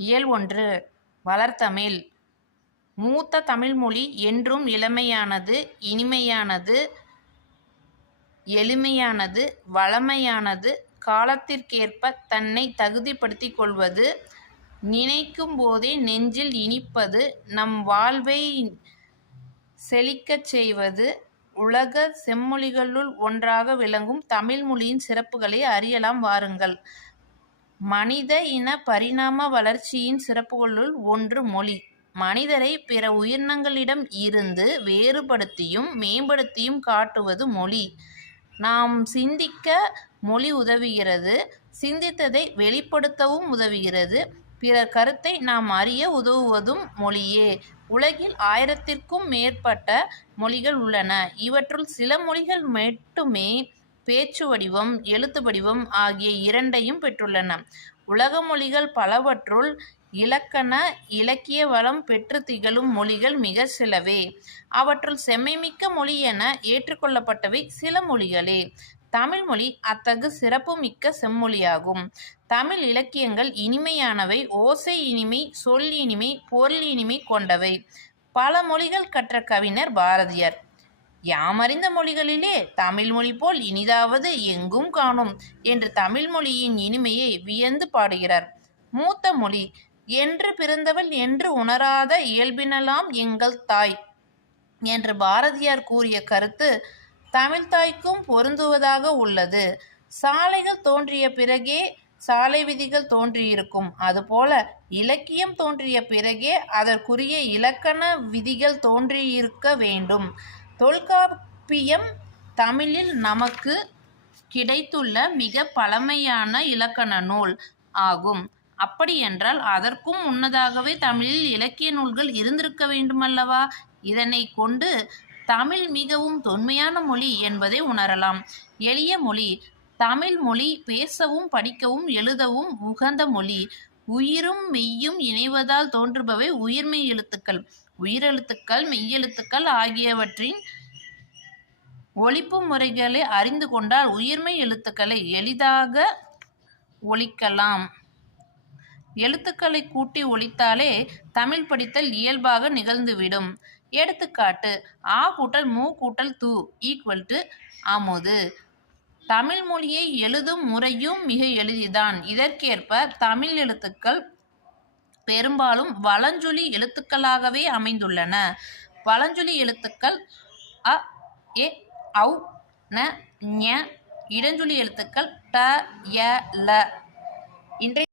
இயல் 1 வளர்தமிழ். மூத்த தமிழ்மொழி என்றும் இளமையானது, இனிமையானது, எளிமையானது, வளமையானது, காலத்திற்கேற்பத் தன்னைத் தகுதிப்படுத்திக் கொள்வது, நினைக்கும் போதே நெஞ்சில் இனிப்பது, நம் வாழ்வைச் செழிக்கச் செய்வது. உலகச் செம்மொழிகளுள் ஒன்றாக விளங்கும் தமிழ்மொழியின் சிறப்புகளை அறியலாம் வாருங்கள். மனித இன பரிணாம வளர்ச்சியின் சிறப்புகளுள் ஒன்று மொழி. மனிதரை பிற உயிரினங்களிடம் இருந்து வேறுபடுத்தியும் மேம்படுத்தியும் காட்டுவது மொழி. நாம் சிந்திக்க மொழி உதவுகிறது. சிந்தித்ததை வெளிப்படுத்தவும் உதவுகிறது. பிறர் கருத்தை நாம் அறிய உதவுவதும் மொழியே. உலகில் 1000க்கும் மேற்பட்ட மொழிகள் உள்ளன. இவற்றுள் சில மொழிகள் மட்டுமே பேச்சு வடிவம், எழுத்து வடிவம் ஆகிய இரண்டையும் பெற்றுள்ளன. உலக மொழிகள் பலவற்றுள் இலக்கண, இலக்கிய வளம் பெற்றுத் திகழும் மொழிகள் மிகச் சிலவே. அவற்றுள் செம்மைமிக்க மொழி என ஏற்றுக்கொள்ளப்பட்டவை சில மொழிகளே. தமிழ்மொழி அத்தகு சிறப்புமிக்க செம்மொழியாகும். தமிழ் இலக்கியங்கள் இனிமையானவை, ஓசை இனிமை, சொல் இனிமை, பொருள் இனிமை கொண்டவை. பல மொழிகள் கற்ற கவிஞர் பாரதியார். யாமறிந்த மொழிகளிலே தமிழ்மொழி போல் இனிதாவது எங்கும் காணோம் என்று தமிழ்மொழியின் இனிமையை வியந்து பாடுகிறார். மூத்த மொழி. என்று பிறந்தவள் என்று உணராத இயல்பினளாம் எங்கள் தாய் என்று பாரதியார் கூறிய கருத்து தமிழ்த்தாய்க்கும் பொருந்துவதாக உள்ளது. சாலைகள் தோன்றிய பிறகே சாலை விதிகள் தோன்றியிருக்கும். அதுபோல இலக்கியம் தோன்றிய பிறகே அதற்குரிய இலக்கண விதிகள் தோன்றியிருக்க வேண்டும். தொல்காப்பியம் தமிழில் நமக்கு கிடைத்துள்ள மிக பழமையான இலக்கண நூல் ஆகும். அப்படியென்றால் அதற்கும் முன்னதாகவே தமிழில் இலக்கிய நூல்கள் இருந்திருக்க வேண்டுமல்லவா? இதனை கொண்டு தமிழ் மிகவும் தொன்மையான மொழி என்பதை உணரலாம். எளிய மொழி. தமிழ் மொழி பேசவும் படிக்கவும் எழுதவும் உகந்த மொழி. உயிரும் மெய்யும் இணைவதால் தோன்றுபவை உயிர்மெய் எழுத்துக்கள். உயிரெழுத்துக்கள், மெய்யெழுத்துக்கள் ஆகியவற்றின் ஒலிப்பு முறைகளை அறிந்து கொண்டால் உயிர்மெய் எழுத்துக்களை எளிதாக ஒலிக்கலாம். எழுத்துக்களை கூட்டி ஒலித்தாலே தமிழ் படித்தல் இயல்பாக நிகழ்ந்துவிடும். எடுத்துக்காட்டு: ஆ கூட்டல் மூ கூட்டல் து = அமுது. தமிழ் மொழியை எழுதும் முறையும் மிக எளிதுதான். இதற்கேற்ப தமிழ் எழுத்துக்கள் பெரும்பாலும் வலஞ்சொலி எழுத்துக்களாகவே அமைந்துள்ளன. வலஞ்சொலி எழுத்துக்கள் அ, எ, ஔ, ந, ஞ. இடஞ்சொலி எழுத்துக்கள் ட, ய, ல. இன்றைய